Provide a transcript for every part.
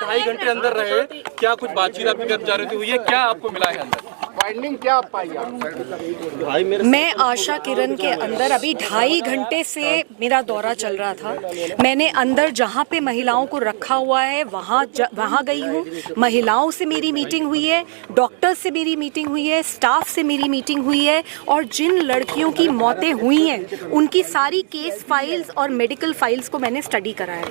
2.5 घंटे अंदर रहे, क्या कुछ बातचीत आपके कर्मचारियों से हुई है, क्या आपको मिला है अंदर? फाइंडिंग क्या पाई आप? मैं आशा किरण के अंदर अभी 2.5 घंटे से मेरा दौरा चल रहा था। मैंने अंदर जहाँ पे महिलाओं को रखा हुआ है वहाँ गई हूँ। महिलाओं से मेरी मीटिंग हुई है, डॉक्टर्स से मेरी मीटिंग हुई है, स्टाफ से मेरी मीटिंग हुई है और जिन लड़कियों की मौतें हुई हैं उनकी सारी केस फाइल्स और मेडिकल फाइल्स को मैंने स्टडी करा है।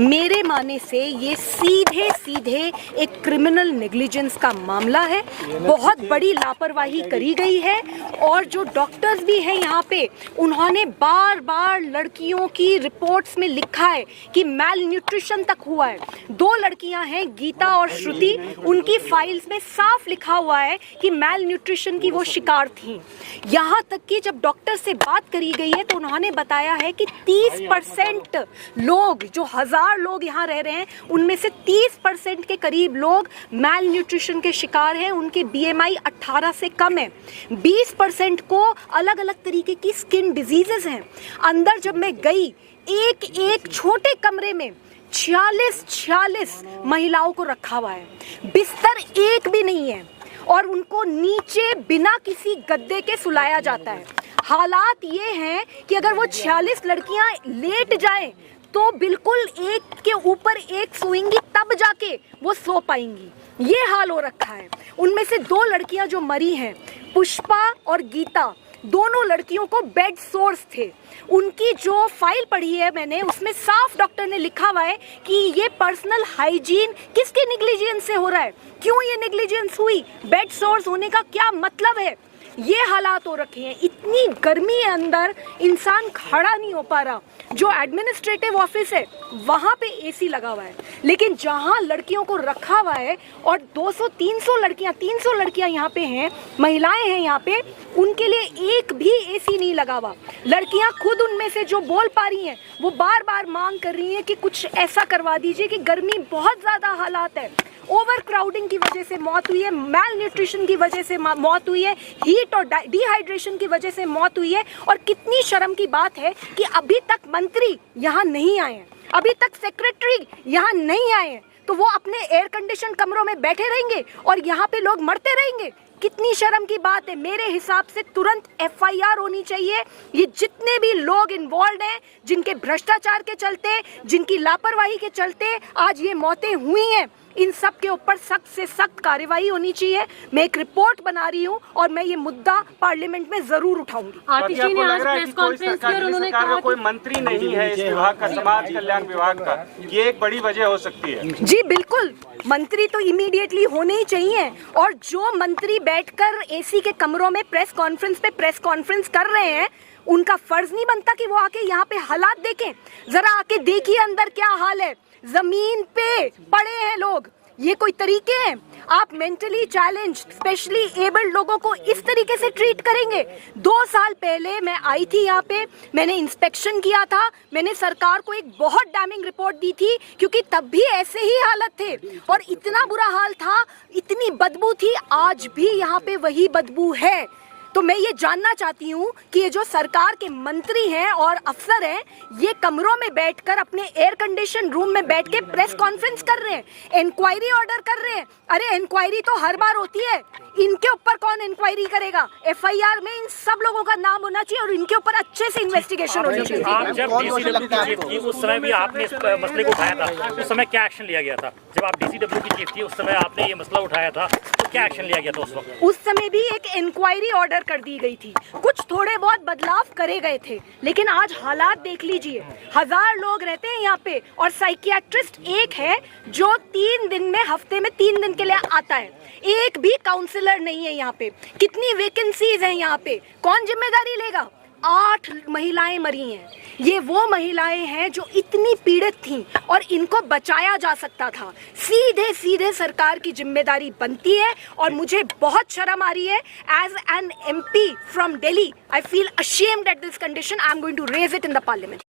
मेरे मानने से ये सीधे एक क्रिमिनल नेग्लिजेंस का मामला है। बहुत बड़ी लापरवाही करी गई है और जो डॉक्टर्स भी हैं यहाँ पे उन्होंने बार लड़कियों की रिपोर्ट्स में लिखा है कि मैल न्यूट्रिशन तक हुआ है। 2 लड़कियां हैं, गीता और श्रुति, उनकी फाइल्स में साफ लिखा हुआ है कि मैल न्यूट्रिशन की वो शिकार थी। यहाँ तक कि जब डॉक्टर से बात करी गई है तो उन्होंने बताया है कि 30% लोग, जो 1000 लोग यहाँ रह रहे हैं उनमें से 30% के करीब लोग मैल न्यूट्रिशन के शिकार हैं। उनके BMI 18 से कम है। 20% को अलग अलग तरीके की स्किन डिजीजेस हैं। अंदर जब मैं गई, एक छोटे कमरे में 46 महिलाओं को रखा हुआ है, बिस्तर एक भी नहीं है और उनको नीचे बिना किसी गद्दे के सुलाया जाता है। हालात ये हैं कि अगर वो 46 लड़कियां लेट जाएं तो बिल्कुल एक के ऊपर एक सोएंगी तब जाके वो सो पाएंगी। ये हाल हो रखा है। उनमें से 2 लड़कियां जो मरी हैं, पुष्पा और गीता, दोनों लड़कियों को बेड सोर्स थे। उनकी जो फाइल पढ़ी है मैंने, उसमें साफ डॉक्टर ने लिखा हुआ है कि ये पर्सनल हाइजीन किसके नेग्लिजेंस से हो रहा है, क्यों ये नेग्लिजेंस हुई, बेड सोर्स होने का क्या मतलब है। ये हालात हो रखे हैं। इतनी गर्मी है अंदर, इंसान खड़ा नहीं हो पा रहा। जो एडमिनिस्ट्रेटिव ऑफिस है वहाँ पे AC लगा हुआ है, लेकिन जहाँ लड़कियों को रखा हुआ है और 300 लड़कियाँ यहाँ पे हैं, महिलाएं हैं यहाँ पे, उनके लिए एक भी AC नहीं लगा हुआ। लड़कियाँ खुद उनमें से जो बोल पा रही हैं वो बार मांग कर रही हैं कि कुछ ऐसा करवा दीजिए कि गर्मी बहुत ज़्यादा हालात है। ओवर क्राउडिंग की वजह से मौत हुई है, मैल न्यूट्रिशन की वजह से मौत हुई है, हीट और डिहाइड्रेशन की वजह से मौत हुई है। और कितनी शर्म की बात है कि अभी तक मंत्री यहाँ नहीं आए हैं, अभी तक सेक्रेटरी यहाँ नहीं आए हैं, तो वो अपने एयर कंडीशन कमरों में बैठे रहेंगे और यहाँ पे लोग मरते रहेंगे। कितनी शर्म की बात है। मेरे हिसाब से तुरंत FIR होनी चाहिए। ये जितने भी लोग इन्वॉल्व हैं, जिनके भ्रष्टाचार के चलते, जिनकी लापरवाही के चलते आज ये मौतें हुई हैं, इन सब के ऊपर सख्त से सख्त कार्रवाई होनी चाहिए। मैं एक रिपोर्ट बना रही हूँ और मैं ये मुद्दा पार्लियामेंट में जरूर उठाऊंगी। आतिशी ने आज प्रेस कॉन्फ्रेंस की और उन्होंने कहा कोई मंत्री नहीं है इस विभाग का, समाज कल्याण विभाग का, ये एक बड़ी वजह हो सकती है। जी बिल्कुल, मंत्री तो इमीडिएटली होने ही चाहिए। और जो मंत्री बैठकर AC के कमरों में प्रेस कॉन्फ्रेंस कर रहे हैं, उनका फर्ज नहीं बनता कि वो आके यहाँ पे हालात देखें। जरा आके देखिए अंदर क्या हाल है। जमीन पे पड़े हैं लोग। ये कोई तरीके हैं? आप मेंटली चैलेंज, स्पेशली एबल्ड लोगों को इस तरीके से ट्रीट करेंगे? 2 साल पहले मैं आई थी यहाँ पे, मैंने इंस्पेक्शन किया था, मैंने सरकार को एक बहुत डैमिंग रिपोर्ट दी थी, क्योंकि तब भी ऐसे ही हालत थे और इतना बुरा हाल था, इतनी बदबू थी। आज भी यहाँ पे वही बदबू है। तो मैं ये जानना चाहती हूँ कि ये जो सरकार के मंत्री हैं और अफसर हैं, ये कमरों में बैठकर अपने एयर कंडीशन रूम में बैठ के प्रेस कॉन्फ्रेंस कर रहे हैं, इंक्वायरी ऑर्डर कर रहे हैं। अरे इंक्वायरी तो हर बार होती है, इनके ऊपर कौन इंक्वायरी करेगा? FIR में इन सब लोगों का नाम होना चाहिए और इनके ऊपर अच्छे से इन्वेस्टिगेशन होनी चाहिए। आप जब DCW की चीफ थी उस समय भी आपने इस मसले को उठाया था, उस समय क्या एक्शन लिया गया था? जब आप DCW की चीफ थी उस समय आपने ये मसला उठाया था, तो क्या एक्शन लिया गया था उस वक्त? उस समय भी एक इंक्वायरी ऑर्डर कर दी गई थी, कुछ थोड़े बहुत बदलाव करे गए थे, लेकिन आज हालात देख लीजिए। 1000 लोग रहते हैं यहाँ पे और साइकियाट्रिस्ट एक है जो 3 दिन में, हफ्ते में 3 दिन के लिए आता है। एक भी काउंसलर नहीं है यहाँ पे। कितनी वैकेंसीज हैं यहाँ पे, कौन जिम्मेदारी लेगा? 8 महिलाएं मरी हैं। ये वो महिलाएं हैं जो इतनी पीड़ित थीं और इनको बचाया जा सकता था। सीधे सरकार की जिम्मेदारी बनती है और मुझे बहुत शर्म आ रही है। As an MP from Delhi, I feel ashamed at this condition. I am going to raise it in the parliament.